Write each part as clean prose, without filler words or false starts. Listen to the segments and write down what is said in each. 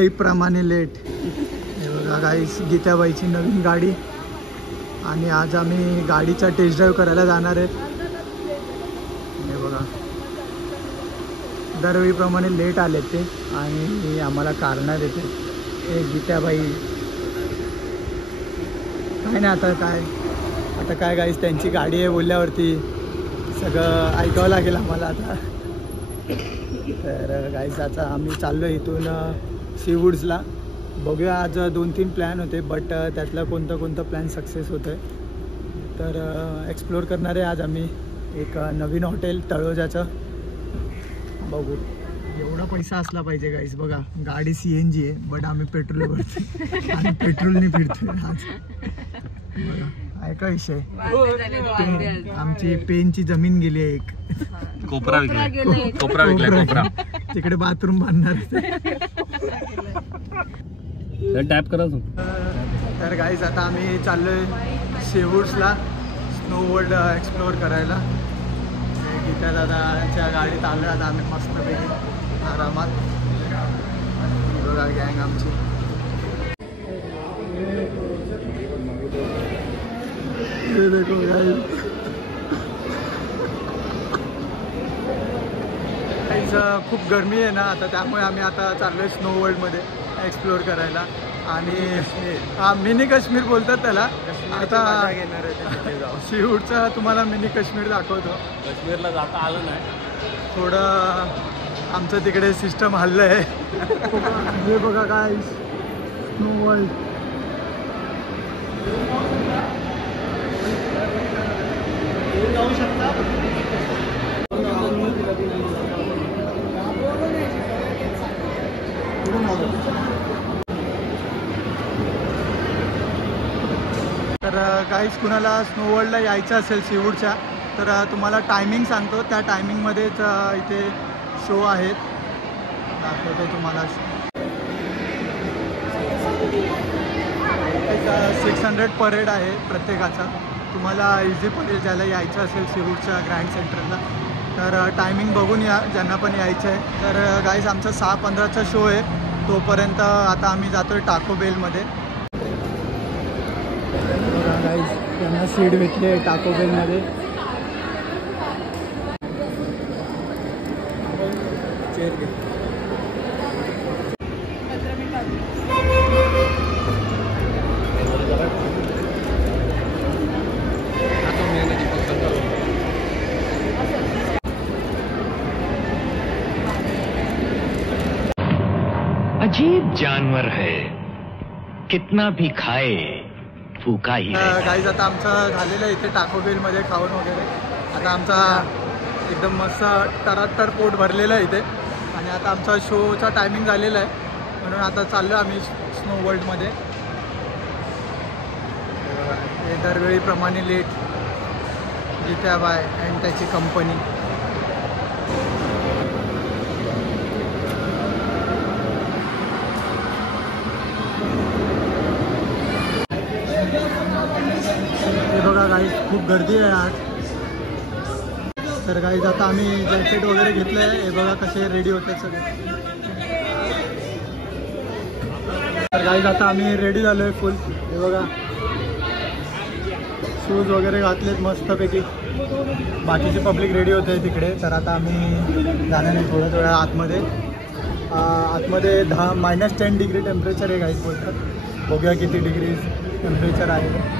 दरवेळीप्रमाणे late. हे बघा गाईस, गीताबाईची नवीन गाडी आणि आज आम्ही गाडीचा टेस्ट ड्राईव्ह करायला जाणार आहेत. हे बघा, दरवेळीप्रमाणे लेट आले ते आणि आम्हाला कारणं देते. हे गीताबाई काय नाही, आता काय गाईस, त्यांची गाडी आहे बोलल्यावरती सगळं ऐकावं लागेल आम्हाला आता. तर गाईस, आता आम्ही चाललो इथून सीवूड्सला. बघूया, आज 2-3 प्लॅन होते बट त्यातलं कोणतं प्लॅन सक्सेस होतं आहे. तर एक्सप्लोअर करणार आहे आज आम्ही एक नवीन हॉटेल तळोजाचं. बघू, एवढा पैसा असला पाहिजे गाईस. बघा, गाडी CNG आहे बट आम्ही पेट्रोलवरती आणि पेट्रोलने फिरतोय आज. बघा, आहे का विषय, आमची पेनची जमीन गेली आहे. एक कोपरा विकला तिकडे बाथरूम बांधणार. टॅप करा. तर गाईज, आता आम्ही चाललोय सीवूड्सला स्नो वर्ल्ड एक्सप्लोअर करायला. गीता दादाच्या गाडीत आलो आता आम्ही मस्तपैकी आरामात. बघा गँग आमची. देखो गाईज, खूप गरमी आहे ना आता, त्यामुळे आम्ही आता चाललोय स्नो वर्ल्डमध्ये एक्सप्लोअर करायला. आणि मिनी काश्मीर बोलतात त्याला. आता घेणार आहे सीवूडचा तुम्हाला मिनी काश्मीर दाखवतो. काश्मीरला जाता आलं नाही, थोडं आमचं तिकडे सिस्टम हल्लं आहे. हे बघा काय स्नो वर्ल्ड. जाऊ शकता. तर गाईज, कुणाला स्नो वर्ल्डला यायचं असेल सीवूडच्या तर तुम्हाला टायमिंग सांगतो. त्या टायमिंगमध्येच इथे शो आहेत, दाखवतो तुम्हाला. 600 पर हेड आहे प्रत्येकाचा. तुम्हाला इझी पडेल ज्याला यायचं असेल सीवूडच्या ग्रँड सेंटरला. तर टायमिंग बघून या ज्यांना पण यायचं आहे. तर गाईज, आमचा 6:15चा शो आहे. तोपर्यंत आता आम्ही जातो आहे टाको बेलमध्ये. गाईज, त्यांना सीट भेटली आहे टाको बेलमध्ये. चेअर घे. अजीब जानवर है, कितना भी खाए फूका ही. गाईज, आता आमचं झालेलं आहे इथे टाको बेलमध्ये खाऊन वगैरे. आता आमचा एकदम मस्त टराटर पोट भरलेलं आहे इथे. आणि आता आमचा शोचा टायमिंग झालेला आहे म्हणून आता चाललो आम्ही स्नो वर्ल्डमध्ये. हे दरवेळीप्रमाणे लेट गीताबाई अँड त्याची कंपनी. हे बघा गाईज, खूप गर्दी आहे आज. तर गाईज, आता आम्ही जॅकेट वगैरे घेतलं आहे. हे बघा कसे रेडी होते सगळे. तर गाईज, आता आम्ही रेडी झालो आहे फुल. हे बघा, शूज वगैरे घातलेत मस्तपैकी. बाकीचे पब्लिक रेडी होते तिकडे. तर आता आम्ही जाणार आहे थोड्या आतमध्ये. आतमध्ये -10 डिग्री टेम्परेचर आहे गाईज बोलतात. बघूया किती डिग्री टेम्परेचर आहे.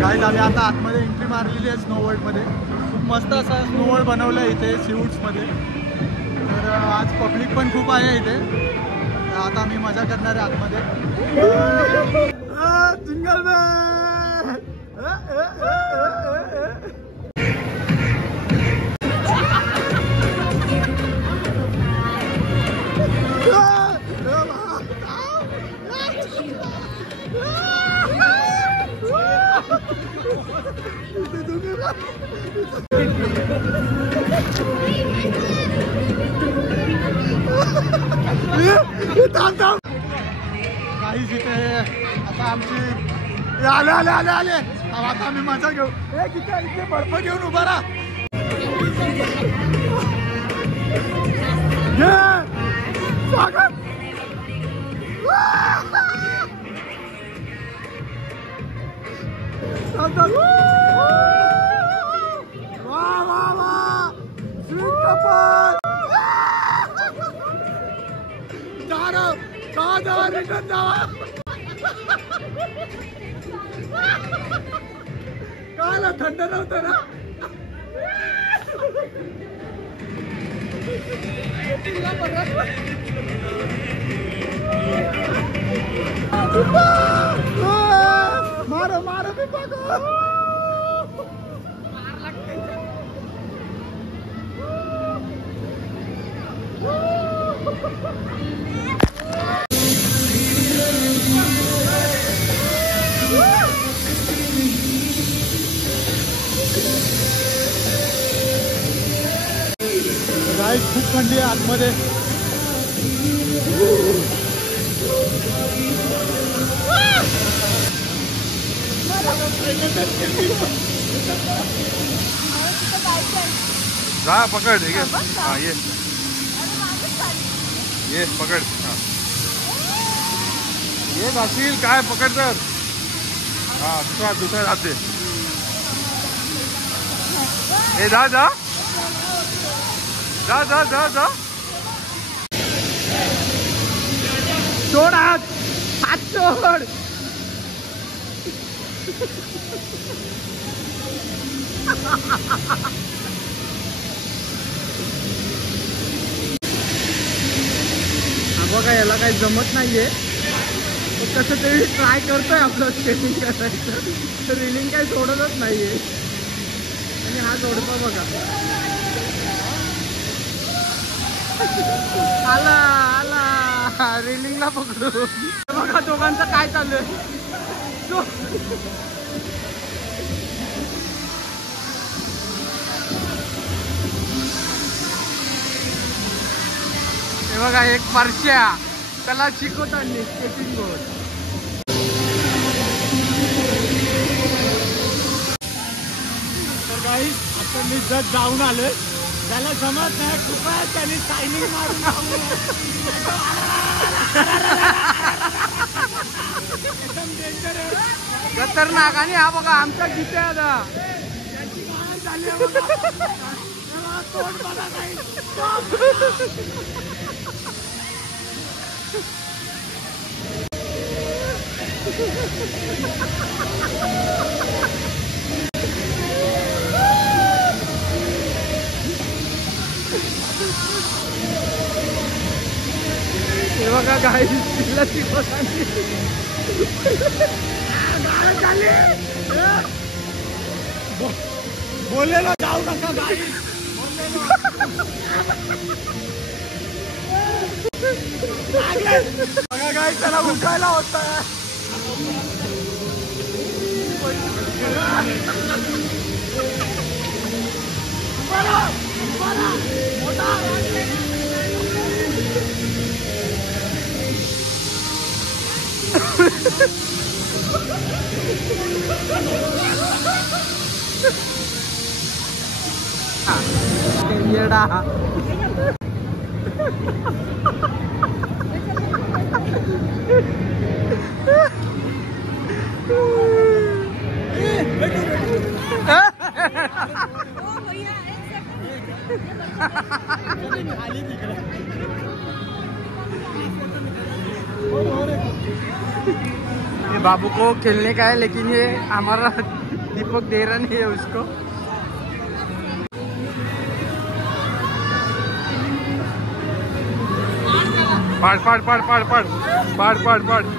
गाईज, आम्ही आता आतमध्ये एंट्री मारलेली आहे स्नो वर्ल्डमध्ये. खूप मस्त असा स्नो वर्ल्ड बनवलं आहे इथे सीवूड्समध्ये. तर आज पब्लिक पण खूप आहे इथे. आता आम्ही मजा करणार आहे आतमध्ये. Jingle bell. काहीच इथे आता आमची आले आले आले आले आता आम्ही मजा घेऊ. इथे बर्फ घेऊन उभा राहा. स्वागत. वा वा वा स्वीट कपल. जावा रिटर्न जावा. काल थंड नव्हतं ना. मारो मारो पिपा को. खूप थंडी आहे आतमध्ये. जा पकड. ठीक आहे. हा ये पकड. हा ये जाशील काय पकड तर. हा दुसरा हात दे. ए जा जा जा जा जा जा. सोड हात. हात सोड. बघा याला काही जमत नाहीये. कसं तरी ट्राय करतोय आपलं स्केटिंग करायचं. तर रिलिंग काही सोडतच नाहीये. आणि हा जोडतो बघा. आला आला रेलिंगला पकडू. बघा दोघांचं काय चालू आहे. हे बघा एक परश्या त्याला शिकवताना स्केटिंग बोर्ड. तर काही आता मी जर जाऊन आलोय. त्याला जमत नाही. कृपया त्यांनी सायनिंग मारून खतरनाक. आणि हा बघा आमचा गीते आता त्याची गाळ झाली. तोंड बघा काही. हे बघा गाडी तिला शिकवताना बोललेलो जाऊ नका गाडी. बघा गाडी त्याला उठायला होता. येडा. ये बाबू को खेलने का है लेकिन ये हमारा दीपक दे रहा नहीं है उसको. पाड पाड पाड पाड पाड पाड पाड पाड.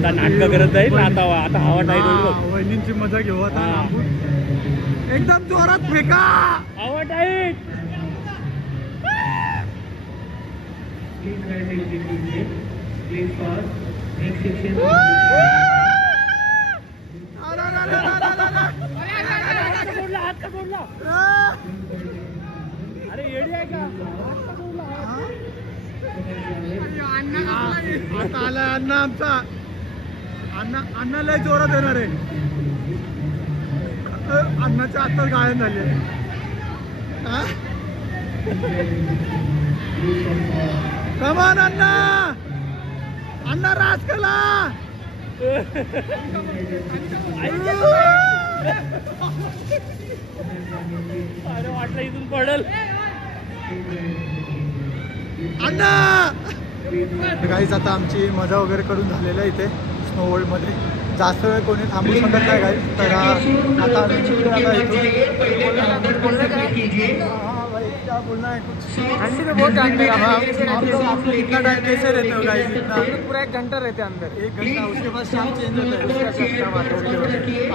आता नाटक करत जाईल आता आता हवा टाईट होईल बघ. वहिनींची मजा घेऊ आता हा. लांबून. एकदम जोरात फेका. हवा टाईट. अरे येडी आहे का? आता आला अण्णा आमचा. अण्णा लय जोरात येणार आहे. अण्णाच्या आत्ताच गायन झाले. कमान अण्णा. अण्णा राज कला. अरे वाटलं इथून पडल. अण्णा. गाईज आता आमची मजा वगैरे करून झालेलं आहे इथे स्नो वर्ल्ड मध्ये. जास्त वेळ कोणी थांबू शकत नाही गाईज. तर आता आम्ही निघतो आता इथून. क्या बोलना है कुछ? ठंडी में बहुत ठंड है। आप लोग कितना टाइम कैसे रहते हो गाइस? इतना पूरा 1 घंटा रहते हैं अंदर. 1 घंटा उसके बाद शाम चेंज होता है. उसका सिस्टम आता है.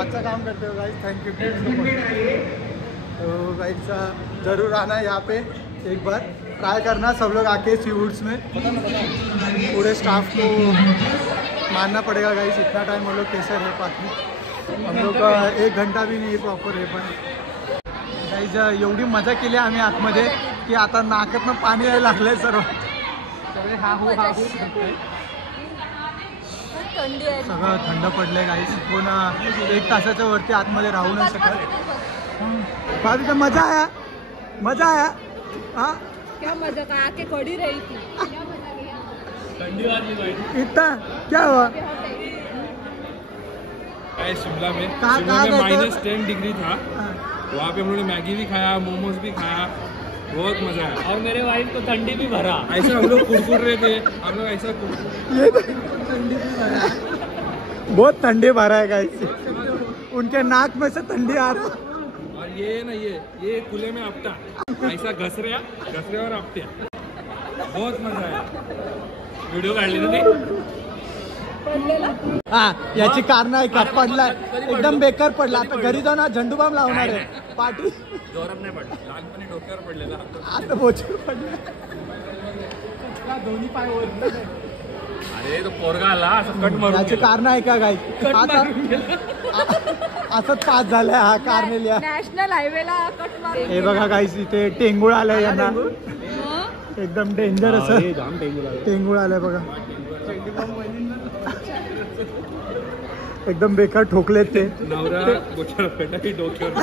अच्छा काम करते हो गाइस. Thank you. तो गाइस ज़रूर आना यहाँ पे एक बार. ट्राई करना सब लोग आके सी वुड्स में. पूरे स्टाफ को मानना पड़ेगा गाइस. इतना टाइम वो लोग कैसे रह पाते. हम लोग 1 घंटा भी नहीं प्रॉपर है. पण गाईज एवढी मजा केली आम्ही आतमध्ये की आता नाकातनं पाणी यायला लागलंय सर्व. सगळं थंड पडलंय गाईज. कोण 1 तासाच्या वरती आतमध्ये राहू नाही शकत. भाभी मजा आया. मजा आया. हाँ क्या मजा का आके खड़ी रही थी. इतना क्या हुआ? शिमला में कहाँ -10 डिग्री था. वहाँ पे हम लोगों ने मैगी भी खाया, मोमोज भी खाया. बहुत मजा आया. और मेरे वाइफ को ठंडी भी भरा. ऐसा हम लोग कुरकुर रहे थे. हम लोग ऐसा ये ठंडी भी भरा है. बहुत ठंडी भरा है गाइस. उनके नाक में से ठंडी आ रहा है. और ये खुले में अपटा ऐसा घसऱ्या और अपट्या. बहुत मजा आया. व्हिडिओ काढली ना ती. हा याची कारण आहे का? पडला एकदम बेकार पडला. आता घरी जाऊन झंडूबाम लावणार आहे. पाठी जोरात नाही पडला. लहानपणी डोक्यावर पडलेला. आता बोचर पडला. दोन्ही पाय वर. अरे तो पोरगा आला असं कट मारून याची कारण आहे का गाई? आता असंच पास झालाय हा कार्नेलिया. नॅशनल हायवेला कट मारून. हे बघा गाईस इथे टेंगुळ आलाय यांना. एकदम डेंजर असं टेंगुळ आलाय बघा. एकदम बेकार ठोकलेत ते. नवरा बोचर पेटा की डोक्यावर.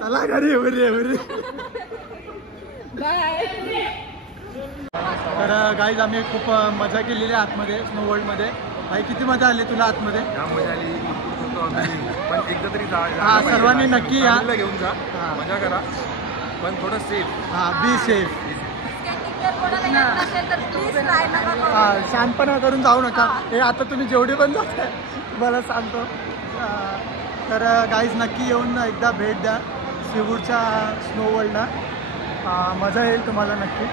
चला घरी. बाय. तर गाईज आम्ही खूप मजा केलेली आहे आतमध्ये स्नो वर्ल्ड मध्ये. भाई किती मजा आली तुला आतमध्ये? मजा आली. पण एकदा तरी हा सर्वांनी नक्की या. घेऊन जा. मजा करा पण थोडं सेफ. हा बी सेफ. शांतपणा करून जाऊ नका. हे आता तुम्ही जेवढे पण जाताय तुम्हाला सांगतो. तर गाईज नक्की येऊन एकदा भेट द्या सीवूडच्या स्नो वर्ल्डला. मजा येईल तुम्हाला नक्की.